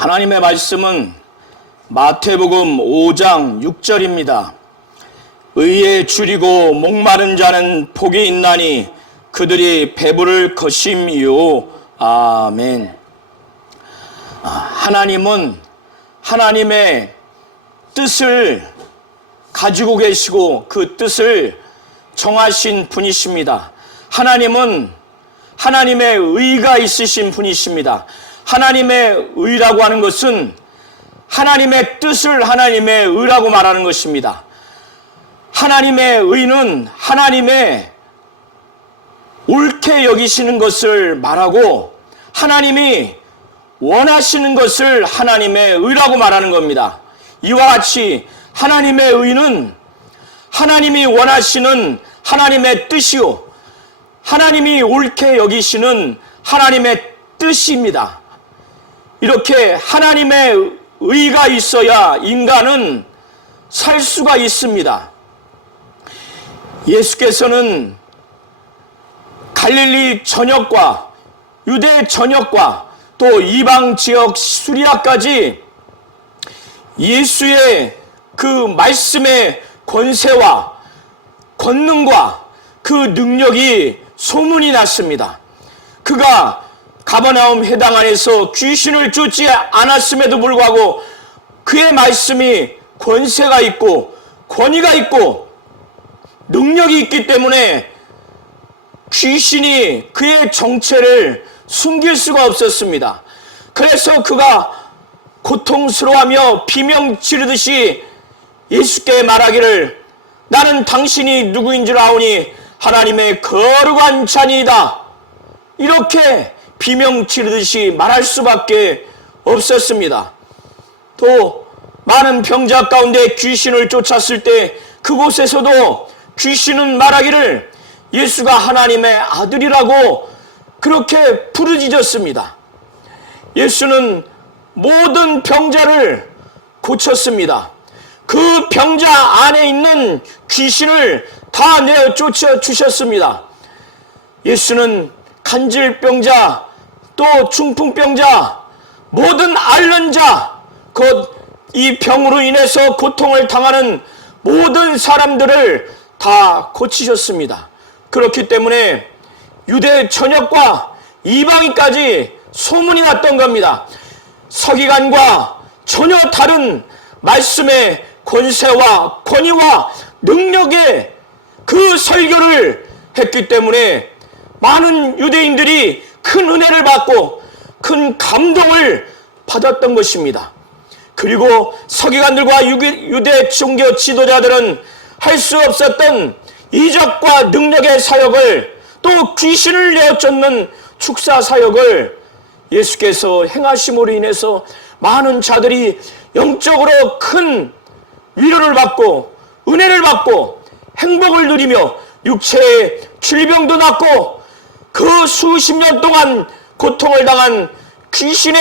하나님의 말씀은 마태복음 5장 6절입니다. 의에 줄이고 목마른 자는 복이 있나니 그들이 배부를 것임이요. 아멘. 하나님은 하나님의 뜻을 가지고 계시고 그 뜻을 정하신 분이십니다. 하나님은 하나님의 의가 있으신 분이십니다. 하나님의 의라고 하는 것은 하나님의 뜻을 하나님의 의라고 말하는 것입니다. 하나님의 의는 하나님의 옳게 여기시는 것을 말하고 하나님이 원하시는 것을 하나님의 의라고 말하는 겁니다. 이와 같이 하나님의 의는 하나님이 원하시는 하나님의 뜻이요, 하나님이 옳게 여기시는 하나님의 뜻입니다. 이렇게 하나님의 의가 있어야 인간은 살 수가 있습니다. 예수께서는 갈릴리 전역과 유대 전역과 또 이방 지역 수리아까지 예수의 그 말씀의 권세와 권능과 그 능력이 소문이 났습니다. 그가 가버나움 회당 안에서 귀신을 쫓지 않았음에도 불구하고 그의 말씀이 권세가 있고 권위가 있고 능력이 있기 때문에 귀신이 그의 정체를 숨길 수가 없었습니다. 그래서 그가 고통스러워하며 비명 지르듯이 예수께 말하기를 나는 당신이 누구인 줄 아오니 하나님의 거룩한 자니이다. 이렇게 비명 지르듯이 말할 수밖에 없었습니다. 또 많은 병자 가운데 귀신을 쫓았을 때 그곳에서도 귀신은 말하기를 예수가 하나님의 아들이라고 그렇게 부르짖었습니다. 예수는 모든 병자를 고쳤습니다. 그 병자 안에 있는 귀신을 다 내어 쫓아 주셨습니다. 예수는 간질병자, 또 중풍병자, 모든 앓는 자, 곧 이 병으로 인해서 고통을 당하는 모든 사람들을 다 고치셨습니다. 그렇기 때문에 유대 전역과 이방인까지 소문이 났던 겁니다. 서기관과 전혀 다른 말씀의 권세와 권위와 능력의 그 설교를 했기 때문에 많은 유대인들이 큰 은혜를 받고 큰 감동을 받았던 것입니다. 그리고 서기관들과 유대 종교 지도자들은 할 수 없었던 이적과 능력의 사역을, 또 귀신을 내어쫓는 축사 사역을 예수께서 행하심으로 인해서 많은 자들이 영적으로 큰 위로를 받고 은혜를 받고 행복을 누리며 육체의 질병도 낫고 그 수십 년 동안 고통을 당한 귀신에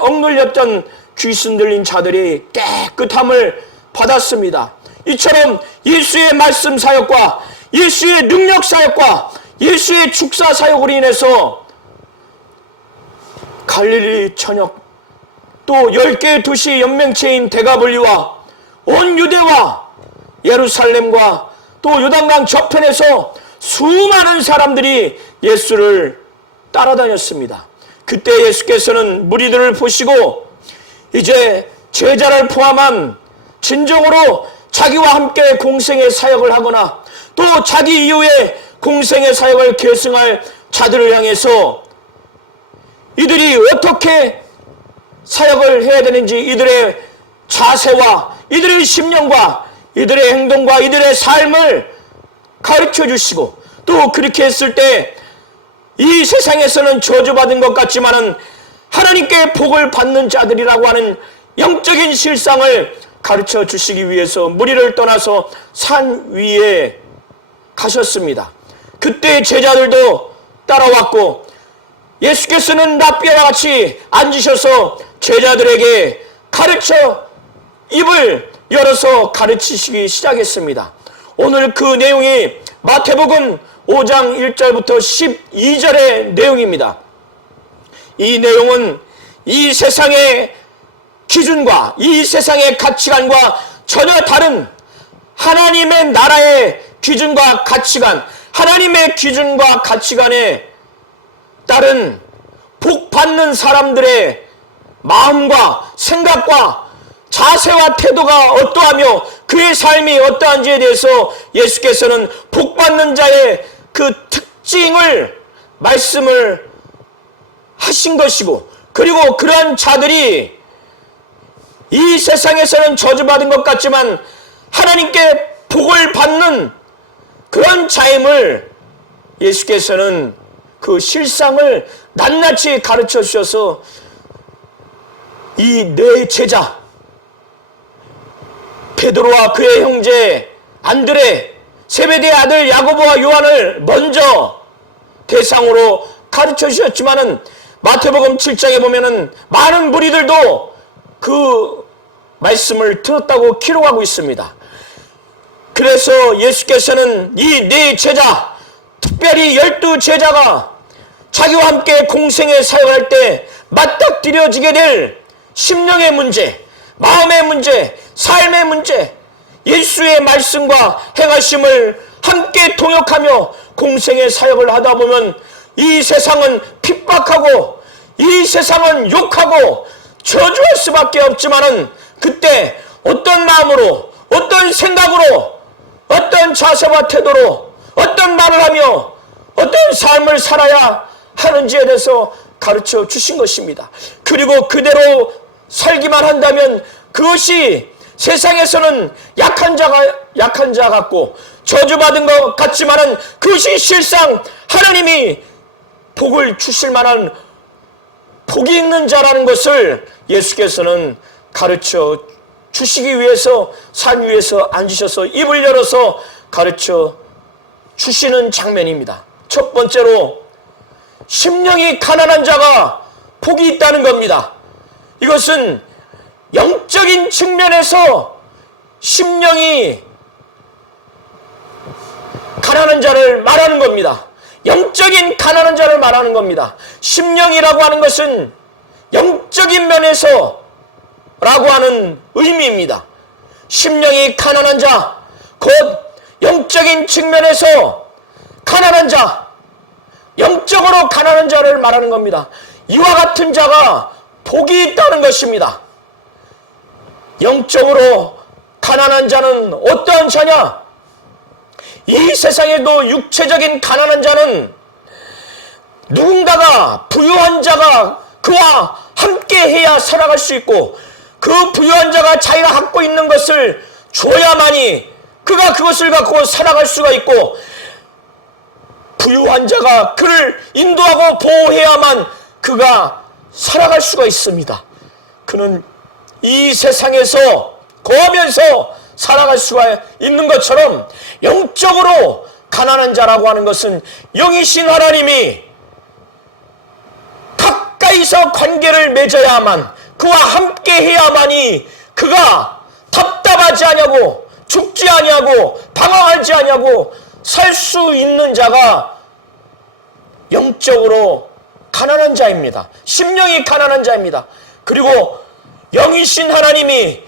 억눌렸던 귀신 들린 자들이 깨끗함을 받았습니다. 이처럼 예수의 말씀 사역과 예수의 능력 사역과 예수의 축사 사역으로 인해서 갈릴리 전역 또 10개의 도시 연맹체인 데가볼리와 온 유대와 예루살렘과 또 요단강 저편에서 수많은 사람들이 예수를 따라다녔습니다. 그때 예수께서는 무리들을 보시고 이제 제자를 포함한 진정으로 자기와 함께 공생의 사역을 하거나 또 자기 이후에 공생의 사역을 계승할 자들을 향해서 이들이 어떻게 사역을 해야 되는지 이들의 자세와 이들의 심령과 이들의 행동과 이들의 삶을 가르쳐 주시고, 또 그렇게 했을 때 이 세상에서는 저주받은 것 같지만은 하나님께 복을 받는 자들이라고 하는 영적인 실상을 가르쳐 주시기 위해서 무리를 떠나서 산 위에 가셨습니다. 그때 제자들도 따라왔고 예수께서는 납비와 같이 앉으셔서 제자들에게 가르쳐 입을 열어서 가르치시기 시작했습니다. 오늘 그 내용이 마태복음 5장 1절부터 12절의 내용입니다. 이 내용은 이 세상에 기준과 이 세상의 가치관과 전혀 다른 하나님의 나라의 기준과 가치관, 하나님의 기준과 가치관에 따른 복 받는 사람들의 마음과 생각과 자세와 태도가 어떠하며 그의 삶이 어떠한지에 대해서 예수께서는 복 받는 자의 그 특징을 말씀을 하신 것이고, 그리고 그러한 자들이 이 세상에서는 저주받은 것 같지만 하나님께 복을 받는 그런 자임을 예수께서는 그 실상을 낱낱이 가르쳐 주셔서 이 네 제자 베드로와 그의 형제 안드레, 세베대의 아들 야고보와 요한을 먼저 대상으로 가르쳐 주셨지만은 마태복음 7장에 보면은 많은 무리들도 그 말씀을 들었다고 기록하고 있습니다. 그래서 예수께서는 이 네 제자, 특별히 12제자가 자기와 함께 공생에 사역할 때 맞닥뜨려지게 될 심령의 문제, 마음의 문제, 삶의 문제, 예수의 말씀과 행하심을 함께 통역하며 공생의 사역을 하다 보면 이 세상은 핍박하고 이 세상은 욕하고 저주할 수밖에 없지만은 그때 어떤 마음으로, 어떤 생각으로, 어떤 자세와 태도로, 어떤 말을 하며 어떤 삶을 살아야 하는지에 대해서 가르쳐 주신 것입니다. 그리고 그대로 살기만 한다면 그것이 세상에서는 약한 자 같고 저주받은 것 같지만은 그것이 실상 하나님이 복을 주실 만한 복이 있는 자라는 것을 예수께서는 가르쳐 주시기 위해서 산 위에서 앉으셔서 입을 열어서 가르쳐 주시는 장면입니다. 첫 번째로 심령이 가난한 자가 복이 있다는 겁니다. 이것은 영적인 측면에서 심령이 가난한 자를 말하는 겁니다. 영적인 가난한 자를 말하는 겁니다. 심령이라고 하는 것은 영적인 면에서 라고 하는 의미입니다. 심령이 가난한 자, 곧 영적인 측면에서 가난한 자, 영적으로 가난한 자를 말하는 겁니다. 이와 같은 자가 복이 있다는 것입니다. 영적으로 가난한 자는 어떠한 자냐? 이 세상에도 육체적인 가난한 자는 누군가가 부유한 자가 그와 함께 해야 살아갈 수 있고 그 부유한 자가 자기가 갖고 있는 것을 줘야만이 그가 그것을 갖고 살아갈 수가 있고 부유한 자가 그를 인도하고 보호해야만 그가 살아갈 수가 있습니다. 그는 이 세상에서 거하면서 살아갈 수가 있는 것처럼 영적으로 가난한 자라고 하는 것은 영이신 하나님이 가까이서 관계를 맺어야만 그와 함께 해야만이 그가 답답하지 아니하고 죽지 아니하고 방황하지 아니하고 살 수 있는 자가 영적으로 가난한 자입니다. 심령이 가난한 자입니다. 그리고 영이신 하나님이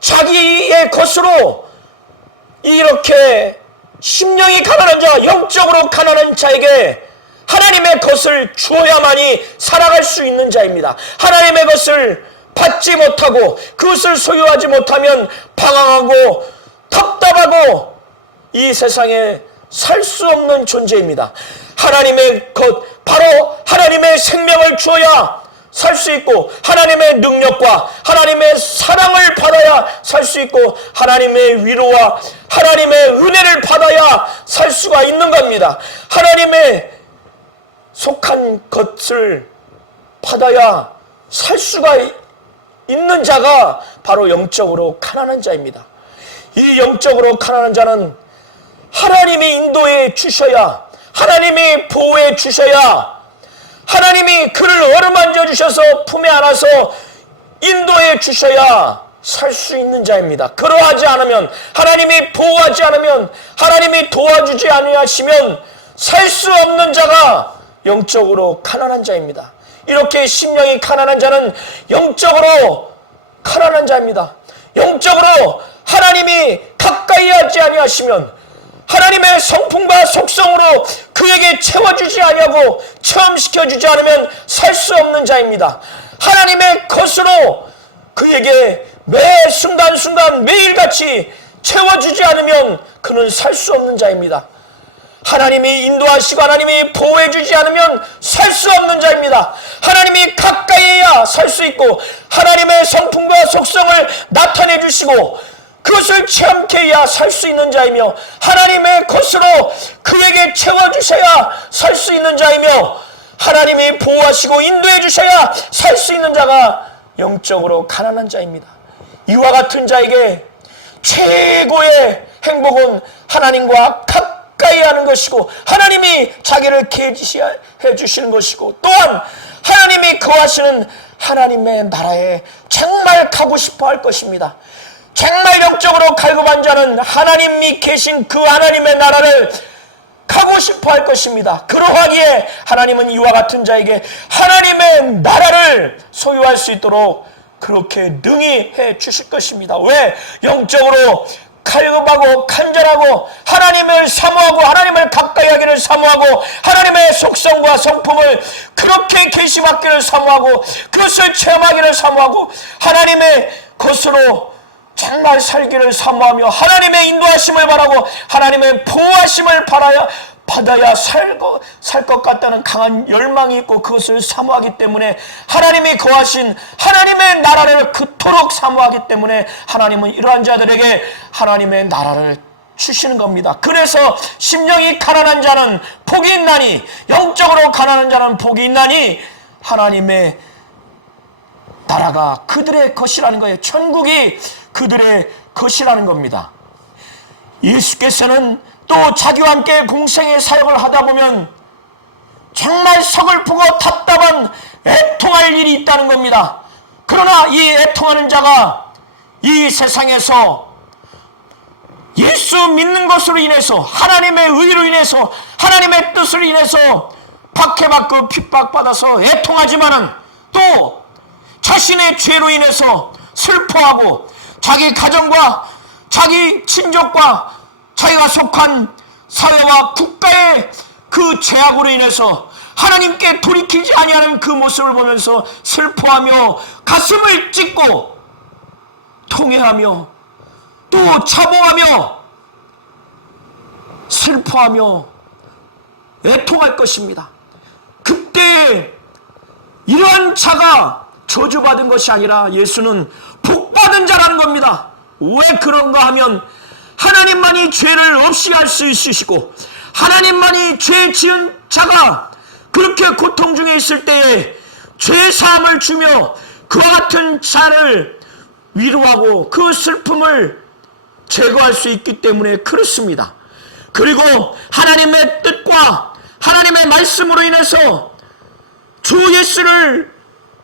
자기의 것으로 이렇게 심령이 가난한 자, 영적으로 가난한 자에게 하나님의 것을 주어야만이 살아갈 수 있는 자입니다. 하나님의 것을 받지 못하고 그것을 소유하지 못하면 방황하고 답답하고 이 세상에 살 수 없는 존재입니다. 하나님의 것, 바로 하나님의 생명을 주어야 살 수 있고 하나님의 능력과 하나님의 사랑을 받아야 살 수 있고 하나님의 위로와 하나님의 은혜를 받아야 살 수가 있는 겁니다. 하나님의 속한 것을 받아야 살 수가 있는 자가 바로 영적으로 가난한 자입니다. 이 영적으로 가난한 자는 하나님이 인도해 주셔야, 하나님이 보호해 주셔야, 하나님이 그를 어루만져 주셔서 품에 안아서 인도해 주셔야 살 수 있는 자입니다. 그러하지 않으면, 하나님이 보호하지 않으면, 하나님이 도와주지 아니하시면 살 수 없는 자가 영적으로 가난한 자입니다. 이렇게 심령이 가난한 자는 영적으로 가난한 자입니다. 영적으로 하나님이 가까이 하지 아니하시면, 하나님의 성품과 속성으로 그에게 채워주지 아니하고 체험시켜주지 않으면 살 수 없는 자입니다. 하나님의 것으로 그에게 매 순간순간 매일같이 채워주지 않으면 그는 살 수 없는 자입니다. 하나님이 인도하시고 하나님이 보호해주지 않으면 살 수 없는 자입니다. 하나님이 가까이 해야 살 수 있고, 하나님의 성품과 속성을 나타내 주시고 그것을 체험케 해야 살 수 있는 자이며, 하나님의 것으로 그에게 채워주셔야 살 수 있는 자이며, 하나님이 보호하시고 인도해 주셔야 살 수 있는 자가 영적으로 가난한 자입니다. 이와 같은 자에게 최고의 행복은 하나님과 가까이 하는 것이고, 하나님이 자기를 계시해 주시는 것이고, 또한 하나님이 거하시는 하나님의 나라에 정말 가고 싶어 할 것입니다. 정말 영적으로 갈급한 자는 하나님이 계신 그 하나님의 나라를 가고 싶어 할 것입니다. 그러하기에 하나님은 이와 같은 자에게 하나님의 나라를 소유할 수 있도록 그렇게 능히 해 주실 것입니다. 왜? 영적으로 갈급하고 간절하고 하나님을 사모하고 하나님을 가까이 하기를 사모하고 하나님의 속성과 성품을 그렇게 계시받기를 사모하고 그것을 체험하기를 사모하고 하나님의 것으로 정말 살기를 사모하며 하나님의 인도하심을 바라고 하나님의 보호하심을 받아야 살 것 같다는 강한 열망이 있고 그것을 사모하기 때문에, 하나님이 거하신 하나님의 나라를 그토록 사모하기 때문에 하나님은 이러한 자들에게 하나님의 나라를 주시는 겁니다. 그래서 심령이 가난한 자는 복이 있나니, 영적으로 가난한 자는 복이 있나니 하나님의 나라가 그들의 것이라는 거예요. 천국이 그들의 것이라는 겁니다. 예수께서는 또 자기와 함께 공생의 사역을 하다 보면 정말 서글프고 답답한 애통할 일이 있다는 겁니다. 그러나 이 애통하는 자가 이 세상에서 예수 믿는 것으로 인해서, 하나님의 의로 인해서, 하나님의 뜻으로 인해서 박해받고 핍박받아서 애통하지만은 또 자신의 죄로 인해서 슬퍼하고 자기 가정과 자기 친족과 자기가 속한 사회와 국가의 그 죄악으로 인해서 하나님께 돌이키지 아니하는 그 모습을 보면서 슬퍼하며 가슴을 찢고 통회하며 또 차봉하며 슬퍼하며 애통할 것입니다. 그때 이러한 자가 저주받은 것이 아니라 예수는 복받은 자라는 겁니다. 왜 그런가 하면 하나님만이 죄를 없이 할 수 있으시고 하나님만이 죄 지은 자가 그렇게 고통 중에 있을 때에 죄 사함을 주며 그와 같은 자를 위로하고 그 슬픔을 제거할 수 있기 때문에 그렇습니다. 그리고 하나님의 뜻과 하나님의 말씀으로 인해서 주 예수를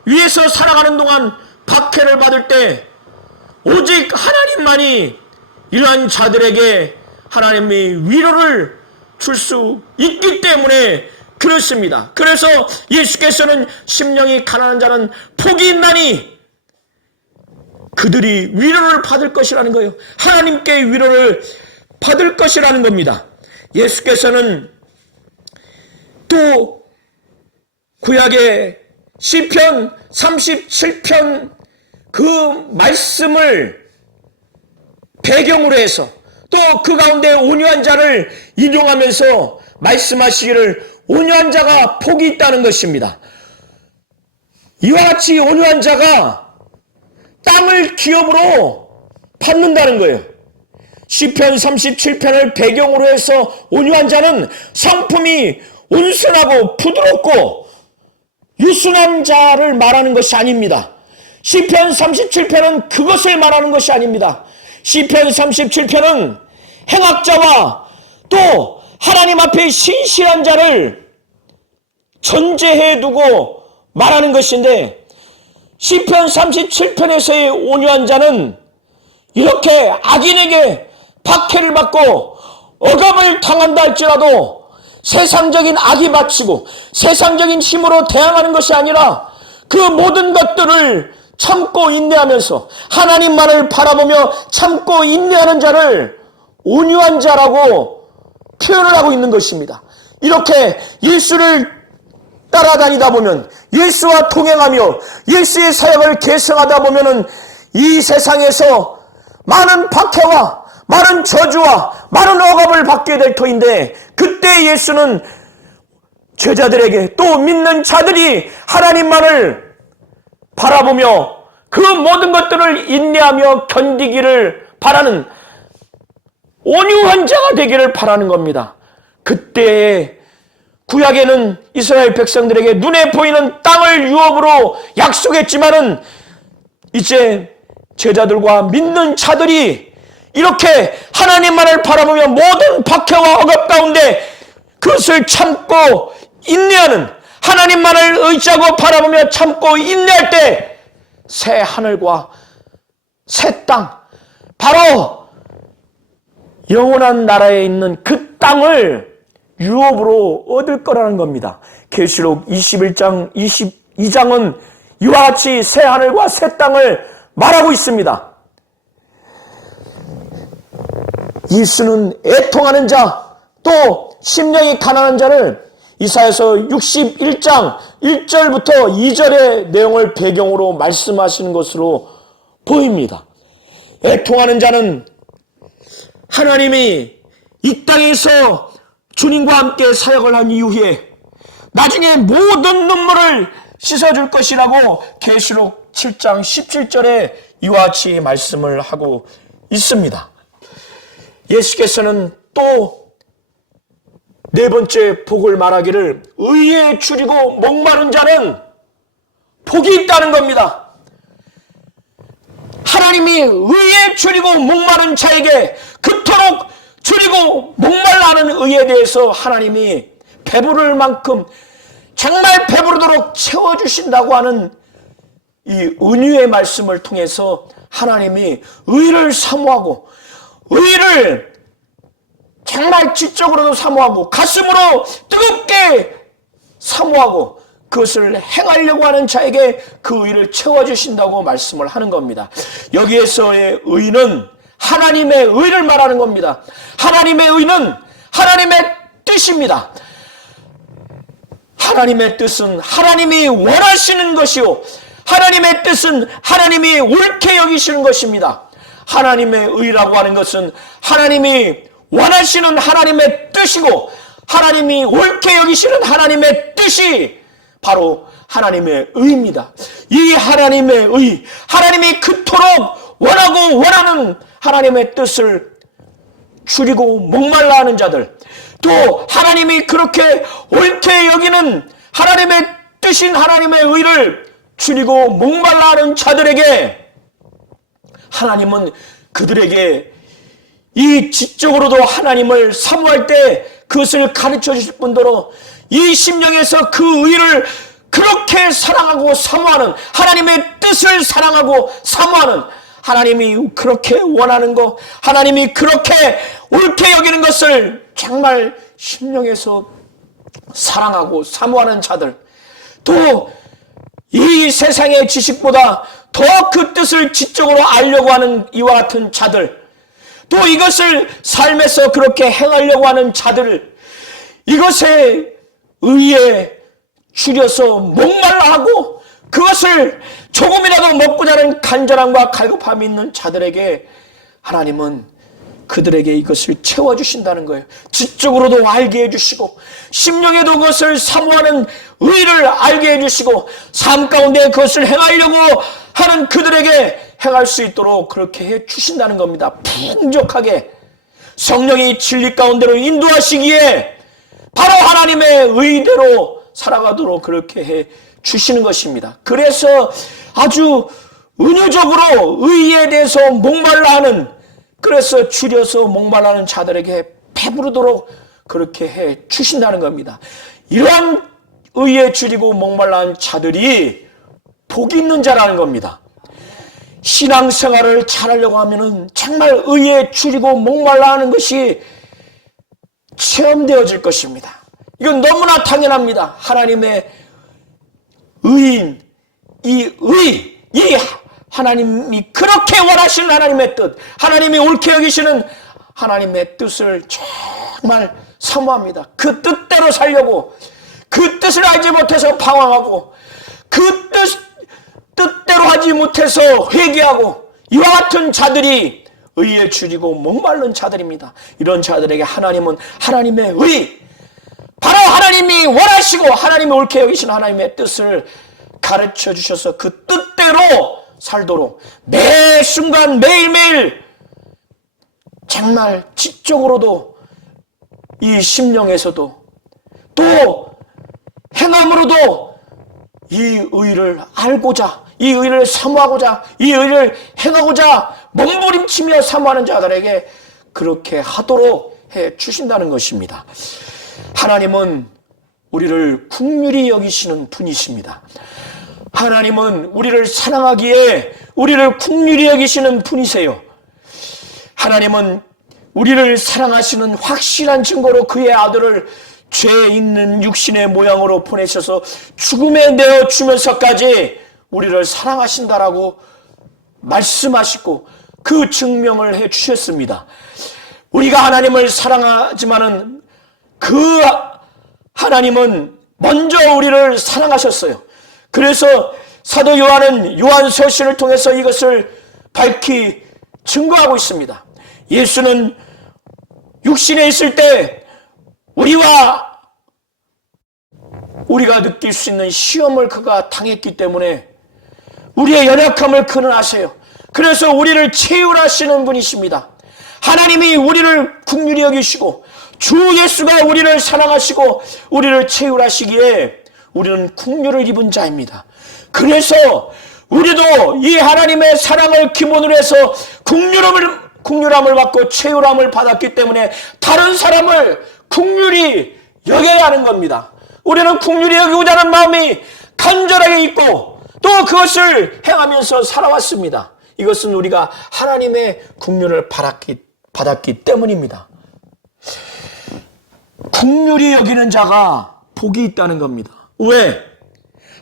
위해서 살아가는 동안 박해를 받을 때 오직 하나님만이 이러한 자들에게 하나님이 위로를 줄 수 있기 때문에 그렇습니다. 그래서 예수께서는 심령이 가난한 자는 복이 있나니 그들이 위로를 받을 것이라는 거예요. 하나님께 위로를 받을 것이라는 겁니다. 예수께서는 또 구약의 시편 37편 그 말씀을 배경으로 해서 또 그 가운데 온유한 자를 인용하면서 말씀하시기를 온유한 자가 복이 있다는 것입니다. 이와 같이 온유한 자가 땅을 기업으로 받는다는 거예요. 시편 37편을 배경으로 해서 온유한 자는 성품이 온순하고 부드럽고 유순한 자를 말하는 것이 아닙니다. 시편 37편은 그것을 말하는 것이 아닙니다. 시편 37편은 행악자와 또 하나님 앞에 신실한 자를 전제해 두고 말하는 것인데, 시편 37편에서의 온유한 자는 이렇게 악인에게 박해를 받고 억압을 당한다 할지라도 세상적인 악이 받치고 세상적인 힘으로 대항하는 것이 아니라 그 모든 것들을 참고 인내하면서 하나님만을 바라보며 참고 인내하는 자를 온유한 자라고 표현을 하고 있는 것입니다. 이렇게 예수를 따라다니다 보면, 예수와 동행하며 예수의 사역을 계승하다 보면은 이 세상에서 많은 박해와 많은 저주와 많은 억압을 받게 될 터인데, 그때 예수는 제자들에게, 또 믿는 자들이 하나님만을 바라보며 그 모든 것들을 인내하며 견디기를 바라는 온유한 자가 되기를 바라는 겁니다. 그때 구약에는 이스라엘 백성들에게 눈에 보이는 땅을 유업으로 약속했지만은 이제 제자들과 믿는 자들이 이렇게 하나님만을 바라보며 모든 박해와 억압 가운데 그것을 참고 인내하는, 하나님만을 의지하고 바라보며 참고 인내할 때 새 하늘과 새 땅, 바로 영원한 나라에 있는 그 땅을 유업으로 얻을 거라는 겁니다. 계시록 21장, 22장은 이와 같이 새 하늘과 새 땅을 말하고 있습니다. 예수는 애통하는 자, 또 심령이 가난한 자를 이사야서 61장 1절부터 2절의 내용을 배경으로 말씀하시는 것으로 보입니다. 애통하는 자는 하나님이 이 땅에서 주님과 함께 사역을 한 이후에 나중에 모든 눈물을 씻어줄 것이라고 계시록 7장 17절에 이와 같이 말씀을 하고 있습니다. 예수께서는 또 네 번째 복을 말하기를, 의에 줄이고 목마른 자는 복이 있다는 겁니다. 하나님이 의에 줄이고 목마른 자에게, 그토록 줄이고 목말라 하는 의에 대해서 하나님이 배부를 만큼 정말 배부르도록 채워주신다고 하는 이 은유의 말씀을 통해서 하나님이 의를 사모하고, 의를 정말 지적으로도 사모하고 가슴으로 뜨겁게 사모하고 그것을 행하려고 하는 자에게 그 의를 채워주신다고 말씀을 하는 겁니다. 여기에서의 의는 하나님의 의를 말하는 겁니다. 하나님의 의는 하나님의 뜻입니다. 하나님의 뜻은 하나님이 원하시는 것이요, 하나님의 뜻은 하나님이 옳게 여기시는 것입니다. 하나님의 의라고 하는 것은 하나님이 원하시는 하나님의 뜻이고, 하나님이 옳게 여기시는 하나님의 뜻이 바로 하나님의 의입니다. 이 하나님의 의, 하나님이 그토록 원하고 원하는 하나님의 뜻을 줄이고 목말라 하는 자들, 또 하나님이 그렇게 옳게 여기는 하나님의 뜻인 하나님의 의를 줄이고 목말라 하는 자들에게 하나님은 그들에게 이 지적으로도 하나님을 사모할 때 그것을 가르쳐 주실 뿐더러 이 심령에서 그 의를 그렇게 사랑하고 사모하는, 하나님의 뜻을 사랑하고 사모하는, 하나님이 그렇게 원하는 것, 하나님이 그렇게 옳게 여기는 것을 정말 심령에서 사랑하고 사모하는 자들, 또 이 세상의 지식보다 더 그 뜻을 지적으로 알려고 하는 이와 같은 자들, 또 이것을 삶에서 그렇게 행하려고 하는 자들, 이것에 의에 줄여서 목말라 하고 그것을 조금이라도 먹고자 하는 간절함과 갈급함이 있는 자들에게 하나님은 그들에게 이것을 채워주신다는 거예요. 지적으로도 알게 해주시고, 심령에도 그것을 사모하는 의를 알게 해주시고, 삶 가운데 그것을 행하려고 하는 그들에게 행할 수 있도록 그렇게 해주신다는 겁니다. 풍족하게 성령이 진리 가운데로 인도하시기에 바로 하나님의 의대로 살아가도록 그렇게 해주시는 것입니다. 그래서 아주 은유적으로 의에 대해서 목말라 하는, 그래서 줄여서 목말라 하는 자들에게 배부르도록 그렇게 해 주신다는 겁니다. 이러한 의에 줄이고 목말라 한 자들이 복이 있는 자라는 겁니다. 신앙생활을 잘하려고 하면은 정말 의에 줄이고 목말라 하는 것이 체험되어질 것입니다. 이건 너무나 당연합니다. 하나님의 의인, 이 의, 이 하나님이 그렇게 원하시는 하나님의 뜻, 하나님이 옳게 여기시는 하나님의 뜻을 정말 사모합니다. 그 뜻대로 살려고, 그 뜻을 알지 못해서 방황하고, 그 뜻대로 하지 못해서 회개하고, 이와 같은 자들이 의에 줄이고 목마른 자들입니다. 이런 자들에게 하나님은 하나님의 의, 바로 하나님이 원하시고 하나님이 옳게 여기시는 하나님의 뜻을 가르쳐 주셔서 그 뜻대로 살도록 매 순간 매일매일 정말 지적으로도 이 심령에서도 또 행함으로도 이 의를 알고자, 이 의를 사모하고자, 이 의를 행하고자 몸부림치며 사모하는 자들에게 그렇게 하도록 해 주신다는 것입니다. 하나님은 우리를 긍휼히 여기시는 분이십니다. 하나님은 우리를 사랑하기에 우리를 긍휼히 여기시는 분이세요. 하나님은 우리를 사랑하시는 확실한 증거로 그의 아들을 죄 있는 육신의 모양으로 보내셔서 죽음에 내어 주면서까지 우리를 사랑하신다라고 말씀하시고 그 증명을 해 주셨습니다. 우리가 하나님을 사랑하지만은 그 하나님은 먼저 우리를 사랑하셨어요. 그래서 사도 요한은 요한서신을 통해서 이것을 밝히 증거하고 있습니다. 예수는 육신에 있을 때 우리가 느낄 수 있는 시험을 그가 당했기 때문에 우리의 연약함을 그는 아세요. 그래서 우리를 채울하시는 분이십니다. 하나님이 우리를 긍휼히 여기시고 주 예수가 우리를 사랑하시고 우리를 채울하시기에 우리는 긍휼을 입은 자입니다. 그래서 우리도 이 하나님의 사랑을 기본으로 해서 긍휼함을 받고 채울함을 받았기 때문에 다른 사람을 긍휼히 여겨야 하는 겁니다. 우리는 긍휼히 여기고자 하는 마음이 간절하게 있고 또 그것을 행하면서 살아왔습니다. 이것은 우리가 하나님의 긍휼을 받았기 때문입니다. 긍휼히 여기는 자가 복이 있다는 겁니다. 왜?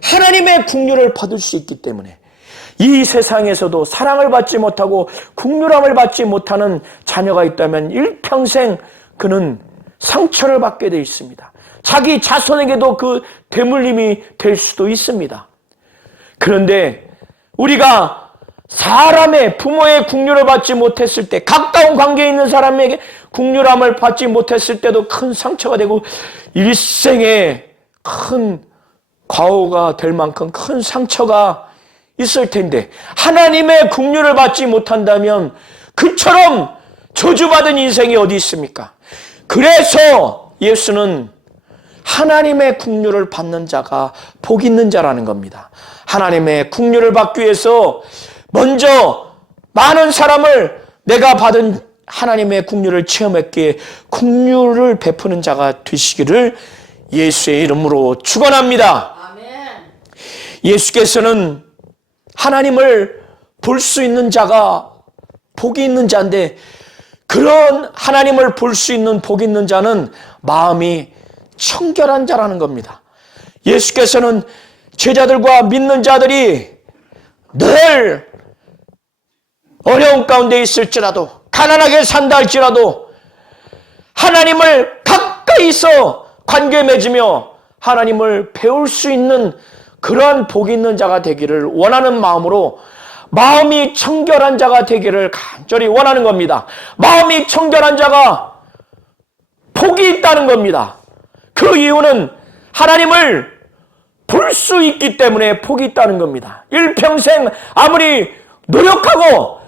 하나님의 긍휼을 받을 수 있기 때문에. 이 세상에서도 사랑을 받지 못하고 긍휼함을 받지 못하는 자녀가 있다면 일평생 그는 상처를 받게 되어 있습니다. 자기 자손에게도 그 대물림이 될 수도 있습니다. 그런데 우리가 사람의 부모의 긍휼을 받지 못했을 때, 가까운 관계에 있는 사람에게 긍휼함을 받지 못했을 때도 큰 상처가 되고 일생에 큰 과오가 될 만큼 큰 상처가 있을 텐데, 하나님의 긍휼을 받지 못한다면 그처럼 저주받은 인생이 어디 있습니까? 그래서 예수는 하나님의 긍휼을 받는 자가 복 있는 자라는 겁니다. 하나님의 긍휼을 받기 위해서 먼저 많은 사람을 내가 받은 하나님의 긍휼을 체험했기에 긍휼을 베푸는 자가 되시기를 예수의 이름으로 축원합니다. 아멘. 예수께서는 하나님을 볼 수 있는 자가 복이 있는 자인데, 그런 하나님을 볼 수 있는 복 있는 자는 마음이 청결한 자라는 겁니다. 예수께서는 제자들과 믿는 자들이 늘 어려운 가운데 있을지라도, 가난하게 산다 할지라도 하나님을 가까이서 관계 맺으며 하나님을 배울 수 있는 그러한 복이 있는 자가 되기를 원하는 마음으로 마음이 청결한 자가 되기를 간절히 원하는 겁니다. 마음이 청결한 자가 복이 있다는 겁니다. 그 이유는 하나님을 볼 수 있기 때문에 복이 있다는 겁니다. 일평생 아무리 노력하고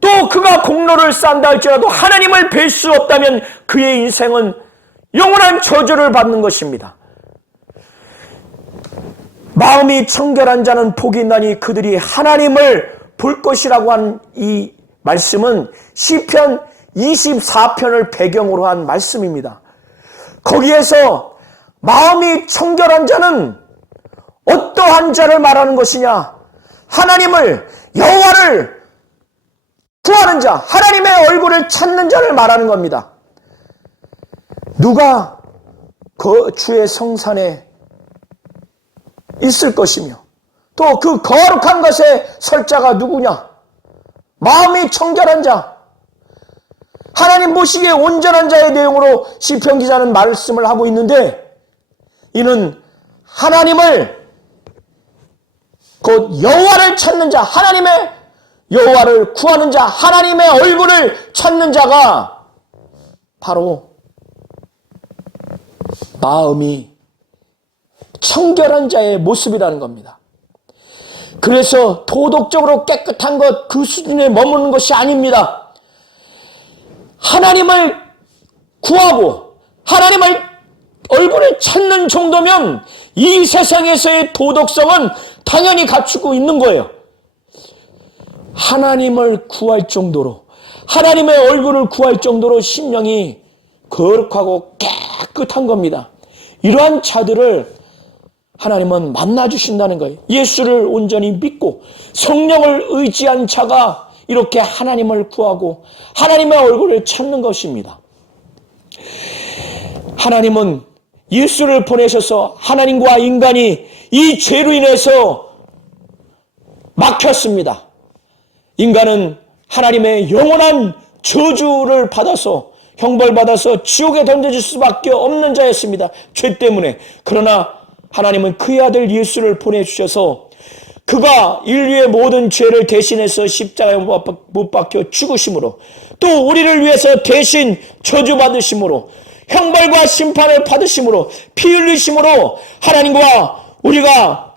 또 그가 공로를 쌓는다 할지라도 하나님을 뵐 수 없다면 그의 인생은 영원한 저주를 받는 것입니다. 마음이 청결한 자는 복이 있나니 그들이 하나님을 볼 것이라고 한 이 말씀은 시편 24편을 배경으로 한 말씀입니다. 거기에서 마음이 청결한 자는 어떠한 자를 말하는 것이냐? 하나님을, 여호와를 구하는 자, 하나님의 얼굴을 찾는 자를 말하는 겁니다. 누가 그 주의 성산에 있을 것이며 또 그 거룩한 것에 설 자가 누구냐? 마음이 청결한 자, 하나님 보시기에 온전한 자의 내용으로 시편 기자는 말씀을 하고 있는데, 이는 하나님을, 곧 여호와를 찾는 자, 하나님의 여호와를 구하는 자, 하나님의 얼굴을 찾는 자가 바로 마음이 청결한 자의 모습이라는 겁니다. 그래서 도덕적으로 깨끗한 것, 그 수준에 머무는 것이 아닙니다. 하나님을 구하고 하나님을 얼굴을 찾는 정도면 이 세상에서의 도덕성은 당연히 갖추고 있는 거예요. 하나님을 구할 정도로, 하나님의 얼굴을 구할 정도로 심령이 거룩하고 깨끗한 겁니다. 이러한 자들을 하나님은 만나주신다는 거예요. 예수를 온전히 믿고 성령을 의지한 자가 이렇게 하나님을 구하고 하나님의 얼굴을 찾는 것입니다. 하나님은 예수를 보내셔서 하나님과 인간이 이 죄로 인해서 막혔습니다. 인간은 하나님의 영원한 저주를 받아서, 형벌받아서 지옥에 던져질 수밖에 없는 자였습니다. 죄 때문에. 그러나 하나님은 그의 아들 예수를 보내주셔서 그가 인류의 모든 죄를 대신해서 십자가에 못 박혀 죽으심으로, 또 우리를 위해서 대신 저주받으심으로, 형벌과 심판을 받으심으로, 피 흘리심으로 하나님과 우리가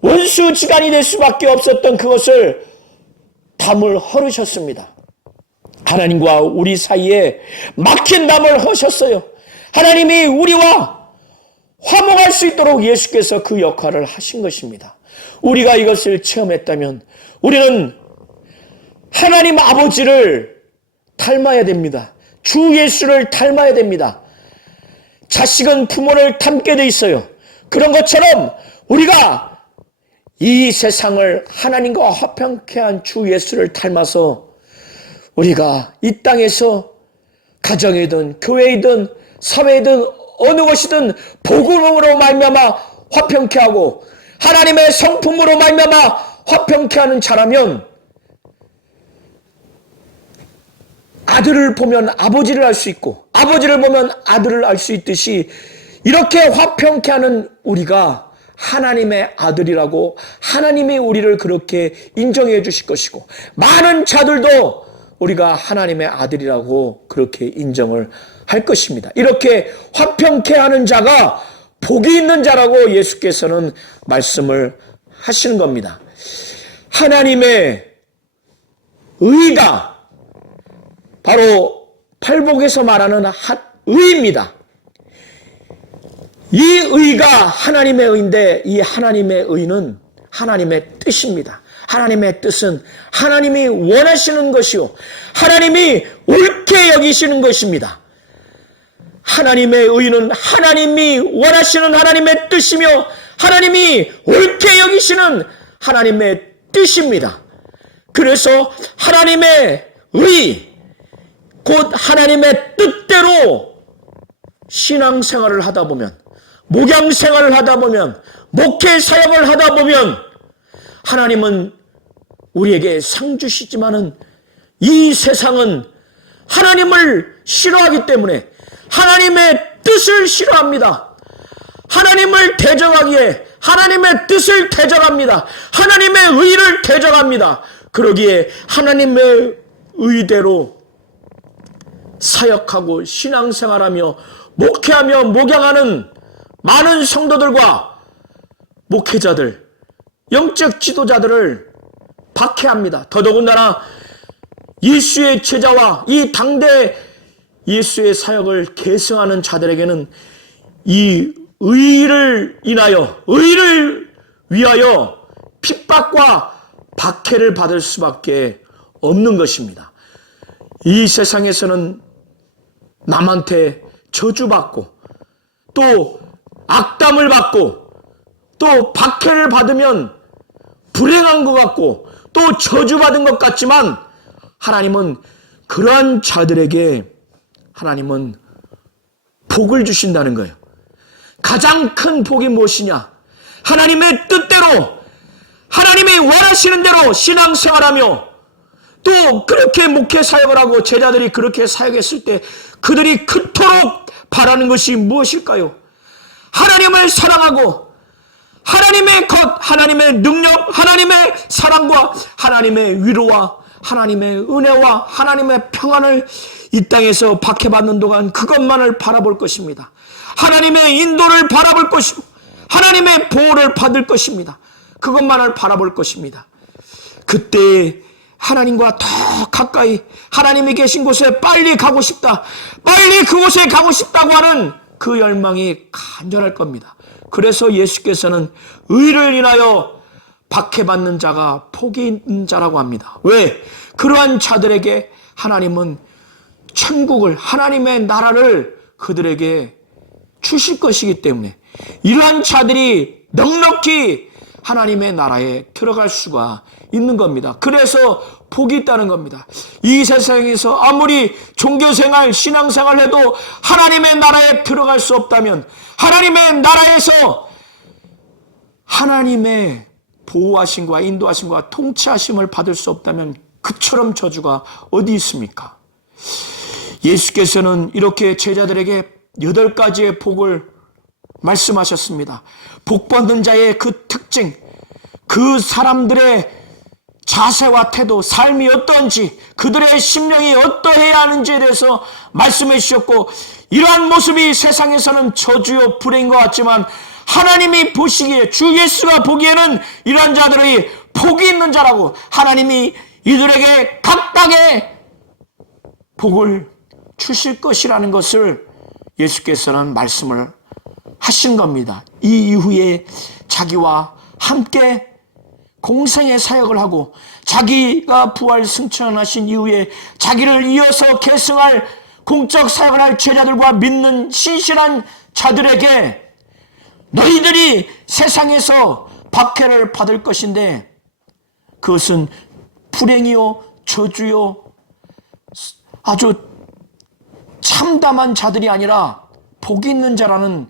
원수지간이 될 수밖에 없었던 그것을 담을 헐으셨습니다. 하나님과 우리 사이에 막힌 담을 허셨어요. 하나님이 우리와 화목할 수 있도록 예수께서 그 역할을 하신 것입니다. 우리가 이것을 체험했다면 우리는 하나님 아버지를 닮아야 됩니다. 주 예수를 닮아야 됩니다. 자식은 부모를 닮게 돼 있어요. 그런 것처럼 우리가 이 세상을 하나님과 화평케 한 주 예수를 닮아서 우리가 이 땅에서 가정이든 교회이든 사회이든 어느 것이든 복음으로 말미암아 화평케 하고 하나님의 성품으로 말미암아 화평케 하는 자라면 아들을 보면 아버지를 알 수 있고 아버지를 보면 아들을 알 수 있듯이 이렇게 화평케 하는 우리가 하나님의 아들이라고 하나님이 우리를 그렇게 인정해 주실 것이고 많은 자들도 우리가 하나님의 아들이라고 그렇게 인정을 할 것입니다. 이렇게 화평케 하는 자가 복이 있는 자라고 예수께서는 말씀을 하시는 겁니다. 하나님의 의가 바로 팔복에서 말하는 의입니다. 이 의가 하나님의 의인데 이 하나님의 의는 하나님의 뜻입니다. 하나님의 뜻은 하나님이 원하시는 것이요 하나님이 옳게 여기시는 것입니다. 하나님의 의는 하나님이 원하시는 하나님의 뜻이며 하나님이 옳게 여기시는 하나님의 뜻입니다. 그래서 하나님의 의, 곧 하나님의 뜻대로 신앙생활을 하다 보면, 목양생활을 하다 보면, 목회 사역을 하다 보면 하나님은 우리에게 상 주시지만은 이 세상은 하나님을 싫어하기 때문에 하나님의 뜻을 싫어합니다. 하나님을 대적하기에 하나님의 뜻을 대적합니다. 하나님의 의를 대적합니다. 그러기에 하나님의 의대로 사역하고 신앙생활하며 목회하며 목양하는 많은 성도들과 목회자들, 영적 지도자들을 박해합니다. 더더군다나 예수의 제자와 이 당대 예수의 사역을 계승하는 자들에게는 이 의를 인하여, 의를 위하여 핍박과 박해를 받을 수밖에 없는 것입니다. 이 세상에서는 남한테 저주받고 또 악담을 받고 또 박해를 받으면 불행한 것 같고 또 저주받은 것 같지만 하나님은 그러한 자들에게 하나님은 복을 주신다는 거예요. 가장 큰 복이 무엇이냐? 하나님의 뜻대로 하나님이 원하시는 대로 신앙생활하며 또 그렇게 목회 사역을 하고 제자들이 그렇게 사역했을 때 그들이 그토록 바라는 것이 무엇일까요? 하나님을 사랑하고 하나님의 것, 하나님의 능력, 하나님의 사랑과 하나님의 위로와 하나님의 은혜와 하나님의 평안을 이 땅에서 박해받는 동안 그것만을 바라볼 것입니다. 하나님의 인도를 바라볼 것이고 하나님의 보호를 받을 것입니다. 그것만을 바라볼 것입니다. 그때 하나님과 더 가까이 하나님이 계신 곳에 빨리 가고 싶다, 빨리 그곳에 가고 싶다고 하는 그 열망이 간절할 겁니다. 그래서 예수께서는 의를 인하여 박해받는 자가 복이 있는 자라고 합니다. 왜? 그러한 자들에게 하나님은 천국을, 하나님의 나라를 그들에게 주실 것이기 때문에 이러한 자들이 넉넉히 하나님의 나라에 들어갈 수가 있는 겁니다. 그래서 복이 있다는 겁니다. 이 세상에서 아무리 종교생활, 신앙생활을 해도 하나님의 나라에 들어갈 수 없다면, 하나님의 나라에서 하나님의 보호하심과 인도하심과 통치하심을 받을 수 없다면 그처럼 저주가 어디 있습니까? 예수께서는 이렇게 제자들에게 8가지의 복을 말씀하셨습니다. 복 받는 자의 그 특징, 그 사람들의 자세와 태도, 삶이 어떤지, 그들의 심령이 어떠해야 하는지에 대해서 말씀해 주셨고, 이러한 모습이 세상에서는 저주요 불행인 것 같지만 하나님이 보시기에, 주 예수가 보기에는 이러한 자들이 복이 있는 자라고, 하나님이 이들에게 각각의 복을 주실 것이라는 것을 예수께서는 말씀을 하신 겁니다. 이 이후에 자기와 함께 공생의 사역을 하고 자기가 부활 승천하신 이후에 자기를 이어서 계승할 공적 사역을 할 제자들과 믿는 신실한 자들에게 너희들이 세상에서 박해를 받을 것인데 그것은 불행이요 저주요 아주 참담한 자들이 아니라 복이 있는 자라는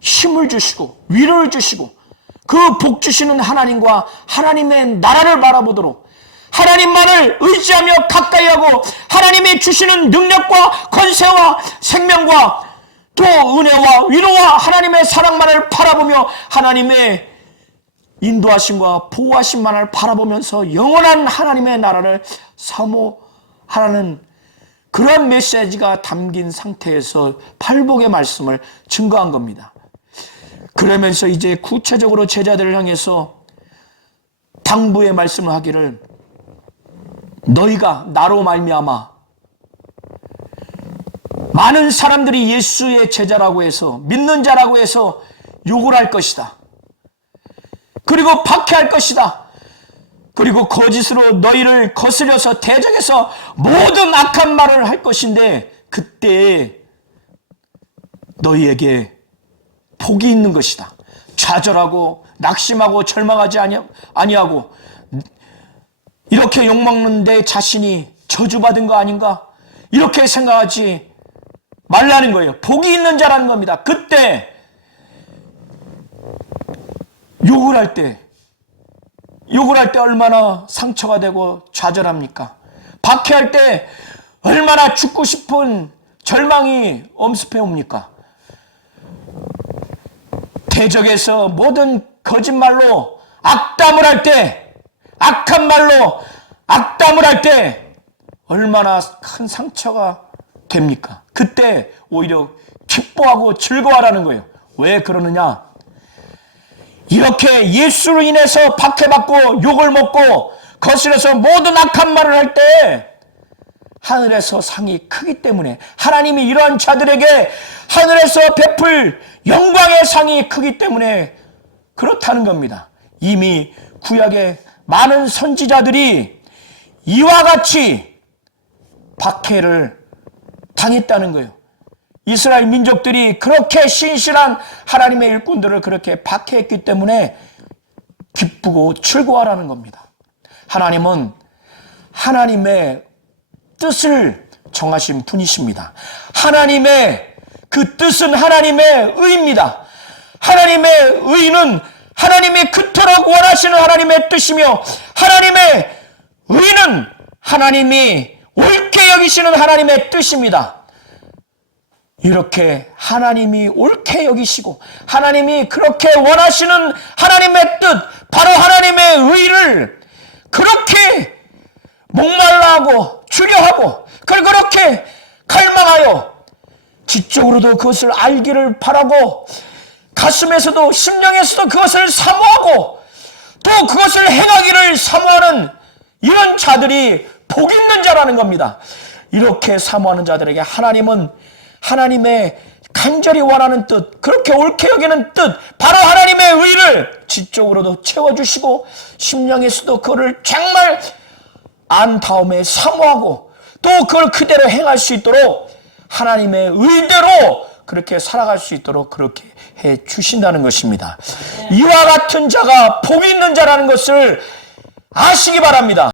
힘을 주시고 위로를 주시고 그 복 주시는 하나님과 하나님의 나라를 바라보도록 하나님만을 의지하며 가까이 하고 하나님이 주시는 능력과 권세와 생명과 또 은혜와 위로와 하나님의 사랑만을 바라보며 하나님의 인도하심과 보호하심만을 바라보면서 영원한 하나님의 나라를 사모하라는 그런 메시지가 담긴 상태에서 팔복의 말씀을 증거한 겁니다. 그러면서 이제 구체적으로 제자들을 향해서 당부의 말씀을 하기를 너희가 나로 말미암아 많은 사람들이 예수의 제자라고 해서 믿는 자라고 해서 욕을 할 것이다. 그리고 박해할 것이다. 그리고 거짓으로 너희를 거스려서 대적해서 모든 악한 말을 할 것인데 그때 너희에게 복이 있는 것이다. 좌절하고 낙심하고 절망하지 아니하고 이렇게 욕먹는 내 자신이 저주받은 거 아닌가? 이렇게 생각하지 말라는 거예요. 복이 있는 자라는 겁니다. 그때 욕을 할 때 얼마나 상처가 되고 좌절합니까? 박해할 때 얼마나 죽고 싶은 절망이 엄습해 옵니까? 대적에서 모든 거짓말로 악담을 할 때, 악한 말로 악담을 할 때 얼마나 큰 상처가 됩니까? 그때 오히려 기뻐하고 즐거워하라는 거예요. 왜 그러느냐? 이렇게 예수로 인해서 박해받고 욕을 먹고 거슬려서 모든 악한 말을 할 때 하늘에서 상이 크기 때문에 하나님이 이러한 자들에게 하늘에서 베풀 영광의 상이 크기 때문에 그렇다는 겁니다. 이미 구약의 많은 선지자들이 이와 같이 박해를 당했다는 거예요. 이스라엘 민족들이 그렇게 신실한 하나님의 일꾼들을 그렇게 박해했기 때문에 기쁘고 즐거워하라는 겁니다. 하나님은 하나님의 뜻을 정하신 분이십니다. 하나님의 그 뜻은 하나님의 의입니다. 하나님의 의는 하나님이 그토록 원하시는 하나님의 뜻이며 하나님의 의는 하나님이 옳게 여기시는 하나님의 뜻입니다. 이렇게 하나님이 옳게 여기시고 하나님이 그렇게 원하시는 하나님의 뜻, 바로 하나님의 의를 그렇게 목말라하고 주려하고 그걸 그렇게 갈망하여 지적으로도 그것을 알기를 바라고 가슴에서도 심령에서도 그것을 사모하고 또 그것을 행하기를 사모하는 이런 자들이 복 있는 자라는 겁니다. 이렇게 사모하는 자들에게 하나님은 하나님의 간절히 원하는 뜻, 그렇게 옳게 여기는 뜻, 바로 하나님의 의를 지적으로도 채워주시고 심령에서도 그거를 정말 안 다음에 사모하고 또 그걸 그대로 행할 수 있도록 하나님의 의대로 그렇게 살아갈 수 있도록 그렇게 해 주신다는 것입니다. 이와 같은 자가 복 있는 자라는 것을 아시기 바랍니다.